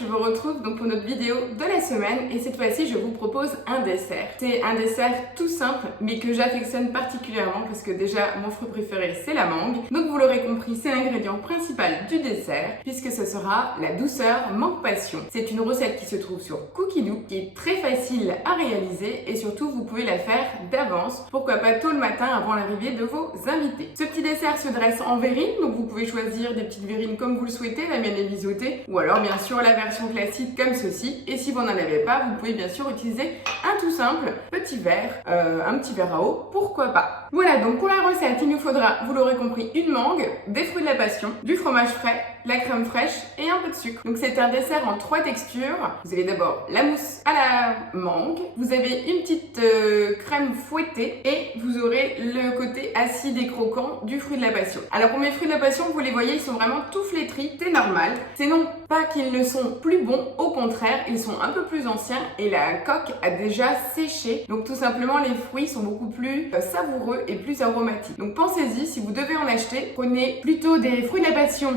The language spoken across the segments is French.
je vous retrouve donc pour notre vidéo de la semaine et cette fois-ci je vous propose un dessert. C'est un dessert tout simple mais que j'affectionne particulièrement parce que déjà mon fruit préféré c'est la mangue. Donc vous l'aurez compris, c'est l'ingrédient principal du dessert puisque ce sera la douceur mangue passion. C'est une recette qui se trouve sur Cookidoo, qui est très facile à réaliser et surtout vous pouvez la faire d'avance, pourquoi pas tôt le matin avant l'arrivée de vos invités. Ce petit dessert se dresse en verrine, donc vous pouvez choisir des petites verrines comme vous le souhaitez, la mienne est biseautée, ou alors bien sûr la version classique comme ceci. Et si vous n'en avez pas, vous pouvez bien sûr utiliser un tout simple petit verre, un petit verre à eau, pourquoi pas. Voilà, donc pour la recette, il nous faudra, vous l'aurez compris, une mangue, des fruits de la passion, du fromage frais, la crème fraîche et un peu de sucre. Donc c'est un dessert en 3 textures. Vous avez d'abord la mousse à la mangue, vous avez une petite crème fouettée et vous aurez le côté acide et croquant du fruit de la passion. Alors pour mes fruits de la passion, vous les voyez, ils sont vraiment tout flétris, c'est normal. C'est non pas qu'ils ne sont plus bons, au contraire, ils sont un peu plus anciens et la coque a déjà séché. Donc tout simplement, les fruits sont beaucoup plus savoureux et plus aromatiques. Donc pensez-y, si vous devez en acheter, prenez plutôt des fruits de la passion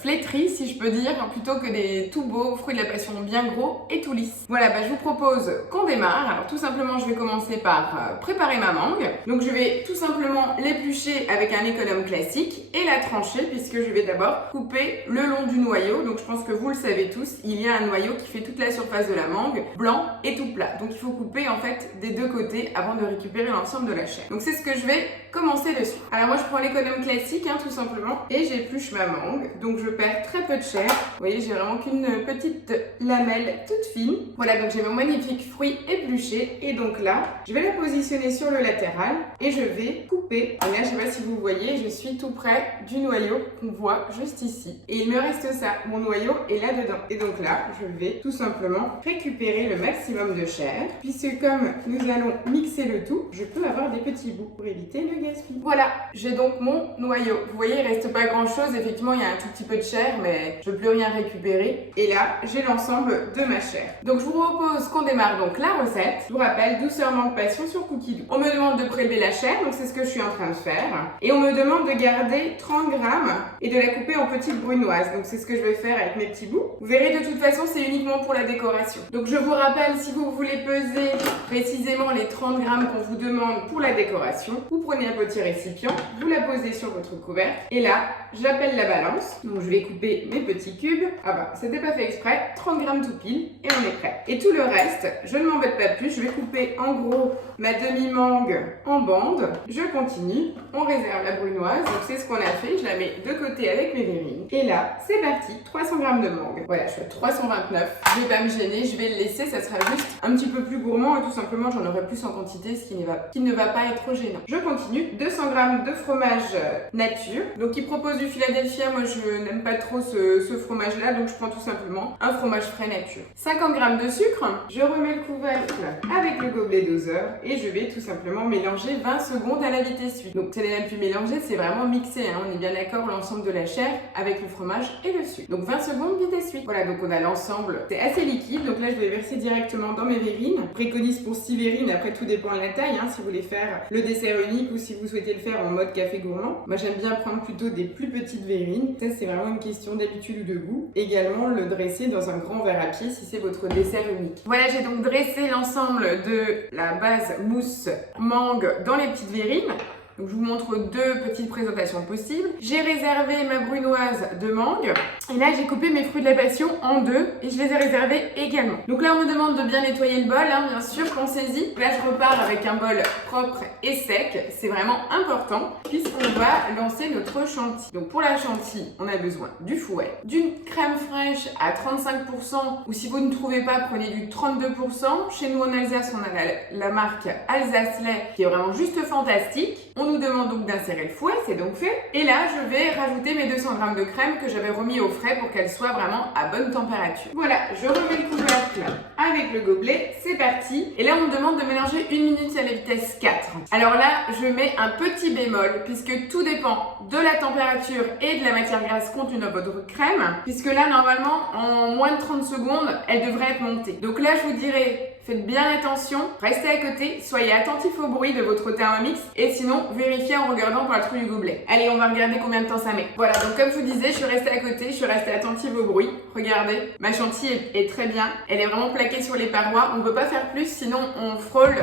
flétris, si je peux dire, plutôt que des tout beaux fruits de la passion bien gros et tout lisses. Voilà, je vous propose qu'on démarre. Alors tout simplement, je vais commencer par préparer ma mangue. Donc je vais tout simplement l'éplucher avec un économe classique et la trancher puisque je vais d'abord couper le long du noyau. Donc je pense que vous le savez tous, il y a un noyau qui fait toute la surface de la mangue, blanc et tout plat. Donc il faut couper en fait des deux côtés avant de récupérer l'ensemble de la chair. Donc c'est ce que je vais commencer dessus. Alors moi je prends l'économe classique tout simplement et j'épluche ma mangue. Donc je perds très peu de chair. Vous voyez, j'ai vraiment qu'une petite lamelle toute fine. Voilà, donc j'ai mon magnifique fruit épluché et donc là, je vais la positionner sur le latéral et je vais couper. Et là, je sais pas si vous voyez, je suis tout près du noyau qu'on voit juste ici. Et il me reste ça, mon noyau est là-dedans. Et donc là, je vais tout simplement récupérer le maximum de chair puisque comme nous allons mixer le tout, je peux avoir des petits bouts pour éviter le gaspillage. Voilà, j'ai donc mon noyau. Vous voyez, il reste pas grand-chose. Effectivement, il y a un tout petit peu de chair, mais je ne peux plus rien récupérer. Et là, j'ai l'ensemble de ma chair. Donc, je vous propose qu'on démarre donc la recette. Je vous rappelle, douceur mangue passion sur Cookidoo. On me demande de prélever la chair, donc c'est ce que je suis en train de faire. Et on me demande de garder 30 grammes et de la couper en petites brunoises. Donc, c'est ce que je vais faire avec mes petits bouts. Vous verrez, de toute façon, c'est uniquement pour la décoration. Donc, je vous rappelle, si vous voulez peser précisément les 30 grammes qu'on vous demande pour la décoration, vous prenez un petit récipient, vous la posez sur votre couvercle. Et là, j'appelle la balance. Donc, je vais couper mes petits cubes. Ah c'était pas fait exprès. 30 grammes tout pile et on est prêt. Et tout le reste, je ne m'embête pas plus. Je vais couper en gros ma demi-mangue en bandes. Je continue. On réserve la brunoise. Donc, c'est ce qu'on a fait. Je la mets de côté avec mes verrines. Et là, c'est parti. 300 grammes de mangue. Voilà, je suis à 329. Je vais pas me gêner. Je vais le laisser. Ça sera juste un petit peu plus gourmand et tout simplement, j'en aurai plus en quantité, ce qui ne va pas être gênant. Je continue. 200 grammes de fromage nature. Donc, il propose du Philadelphia. Moi, je n'aime pas trop ce fromage-là, donc je prends tout simplement un fromage frais nature. 50 grammes de sucre. Je remets le couvercle avec le gobelet doseur et je vais tout simplement mélanger 20 secondes à la vitesse 8. Donc, c'est même plus mélanger, c'est vraiment mixer. On est bien d'accord, l'ensemble de la chair avec le fromage et le sucre. Donc, 20 secondes, vitesse 8. Voilà, donc on a l'ensemble. C'est assez liquide, donc là, je vais verser directement dans mes verrines. Je préconise pour 6 verrines, après tout dépend de la taille, si vous voulez faire le dessert unique ou si vous souhaitez le faire en mode café gourmand. Moi, j'aime bien prendre plutôt des plus petites verrines. Ça, c'est vraiment une question d'habitude ou de goût. Également, le dresser dans un grand verre à pied si c'est votre dessert unique. Voilà, j'ai donc dressé l'ensemble de la base mousse mangue dans les petites verrines. Donc, je vous montre 2 petites présentations possibles. J'ai réservé ma brunoise de mangue. Et là, j'ai coupé mes fruits de la passion en 2 et je les ai réservés également. Donc là, on me demande de bien nettoyer le bol, bien sûr, pensez-y. Là, je repars avec un bol propre et sec. C'est vraiment important puisqu'on va lancer notre chantilly. Donc pour la chantilly, on a besoin du fouet, d'une crème fraîche à 35% ou si vous ne trouvez pas, prenez du 32%. Chez nous en Alsace, on a la marque Alsace Lait qui est vraiment juste fantastique. On nous demande donc d'insérer le fouet, c'est donc fait. Et là, je vais rajouter mes 200 grammes de crème que j'avais remis au frais pour qu'elle soit vraiment à bonne température. Voilà, je remets le couvercle avec le gobelet, c'est parti. Et là, on me demande de mélanger 1 minute à la vitesse 4. Alors là, je mets un petit bémol puisque tout dépend de la température et de la matière grasse contenue dans votre crème. Puisque là, normalement, en moins de 30 secondes, elle devrait être montée. Donc là, je vous dirais faites bien attention, restez à côté, soyez attentifs au bruit de votre Thermomix et sinon vérifiez en regardant par le trou du gobelet. Allez, on va regarder combien de temps ça met. Voilà, donc comme je vous disais, je suis restée à côté, je suis restée attentive au bruit. Regardez, ma chantilly est très bien, elle est vraiment plaquée sur les parois, on ne peut pas faire plus sinon on frôle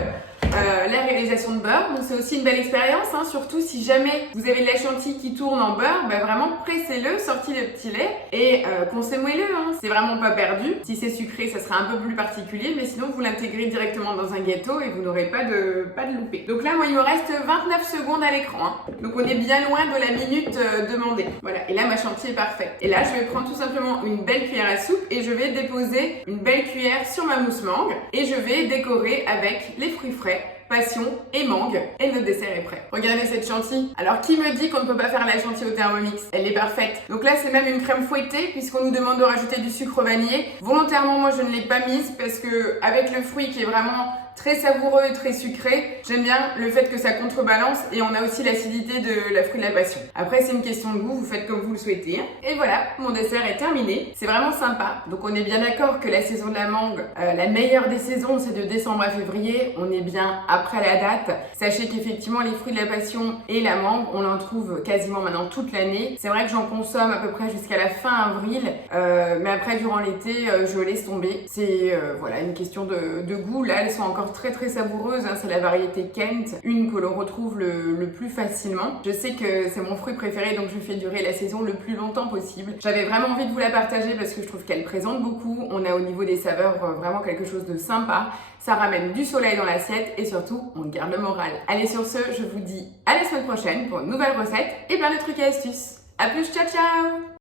la réalisation de beurre. Donc c'est aussi une belle expérience, hein, surtout si jamais vous avez de la chantilly qui tourne en beurre, bah vraiment pressez-le, sortez le petit lait et consommez-le. Hein. C'est vraiment pas perdu. Si c'est sucré, ça sera un peu plus particulier, mais sinon vous l'intégrez directement dans un gâteau et vous n'aurez pas de loupé. Donc là, moi, il me reste 29 secondes à l'écran. Hein. Donc on est bien loin de la minute demandée. Voilà, et là ma chantilly est parfaite. Et là, je vais prendre tout simplement une belle cuillère à soupe et je vais déposer une belle cuillère sur ma mousse mangue et je vais décorer avec les fruits frais, passion et mangue, et notre dessert est prêt. Regardez cette chantilly. Alors qui me dit qu'on ne peut pas faire la chantilly au Thermomix? Elle est parfaite. Donc là c'est même une crème fouettée puisqu'on nous demande de rajouter du sucre vanillé. Volontairement moi je ne l'ai pas mise parce que avec le fruit qui est vraiment très savoureux et très sucré, j'aime bien le fait que ça contrebalance et on a aussi l'acidité de la fruit de la passion. Après c'est une question de goût, vous faites comme vous le souhaitez. Et voilà, mon dessert est terminé. C'est vraiment sympa. Donc on est bien d'accord que la saison de la mangue, la meilleure des saisons, c'est de décembre à février. On est bien après la date. Sachez qu'effectivement les fruits de la passion et la mangue, on en trouve quasiment maintenant toute l'année. C'est vrai que j'en consomme à peu près jusqu'à la fin avril, mais après durant l'été, je laisse tomber. C'est voilà une question de goût. Là elles sont encore très savoureuses, hein. C'est la variété Kent, une que l'on retrouve le plus facilement. Je sais que c'est mon fruit préféré, donc je fais durer la saison le plus longtemps possible. J'avais vraiment envie de vous la partager parce que je trouve qu'elle présente beaucoup. On a au niveau des saveurs vraiment quelque chose de sympa. Ça ramène du soleil dans l'assiette et surtout, on garde le moral. Allez, sur ce, je vous dis à la semaine prochaine pour une nouvelle recette et plein de trucs et astuces. A plus, ciao ciao!